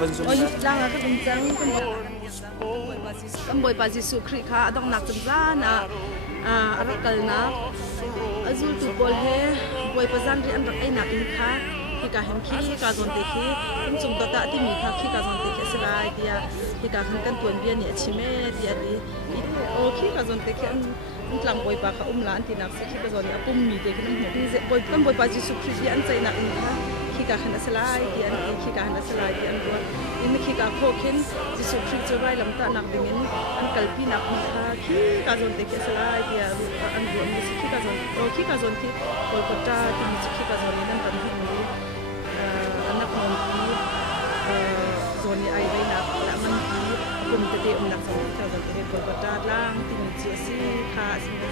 van zum oi lang ka tum chang kan boi pa Jesu Christ kha adong nak chum za na arakal na azul tu bol he boi pa zan ri an rak ai na in kha hi ka hem khi ka zon te khi tum chum ta ta ti mi kha khi ka zon te khi salai dia hi ka han kan tuan bia ni achime dia ri o khi ka zon te khi an tlang boi pa kha la an ti nak se khi ka zon ni apum mi te khi nam he ri boi kan boi pa Jesu Christ an chai na in kha khi ka han salai dia an khi ka han salai dia an ro in khi ka kho khin Jesu Christ jo rai lam ta nak dingin an kalpi nak kha khi ka zon te khi salai dia an ro mi khi ka zon o khi ka zon ki Kolkata ti mi khi ka zon ni nan tan hi ni anak mon ki zon ni ai dai nak la man ki kum te te nak zon ka zon te Kolkata lang ti mi chi si kha si ni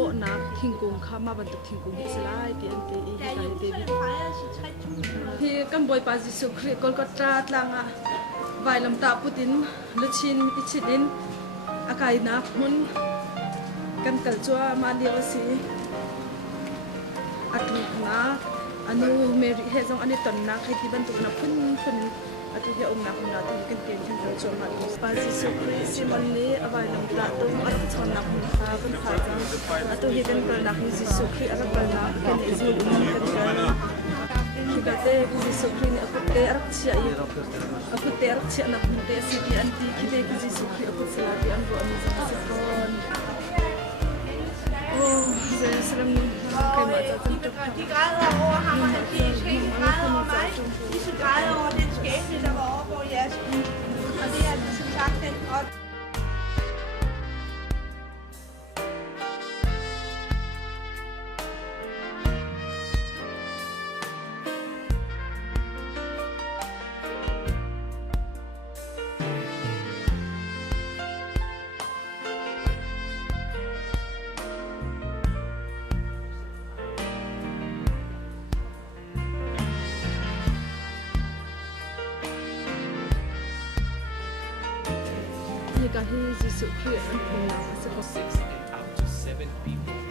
o na thingkung kha ma ban tu thingkung hi salai ti an te hi ka te hi kan boi pa Jesu Christ Kolkata tlanga vailam ta putin luchin ichidin akai na hun kan kalchua ma liawasi atu na anu Mary he jong ani ton na khai ti ban tu na phun atu he na tu kan ken kan kalchua ma pa Jesu Christ simon le avai lam ta tu at chon na hun kha kan kha atu he kan kal na Jesu Christ arak kal na kan izul kan kal higate Jesu Christ akutte arak chia I akutte arak chia na hun te si ti anti khide Jesu Christ akut sala ti an ro ami sakon Jerusalem kai ma ta tan De græder over ham, og han bliver ikke græder over mig. De skal græde over den skæbne, der var over på jeres liv. Og det er som sagt den godt. Jesu Christ and 6 out of 7 people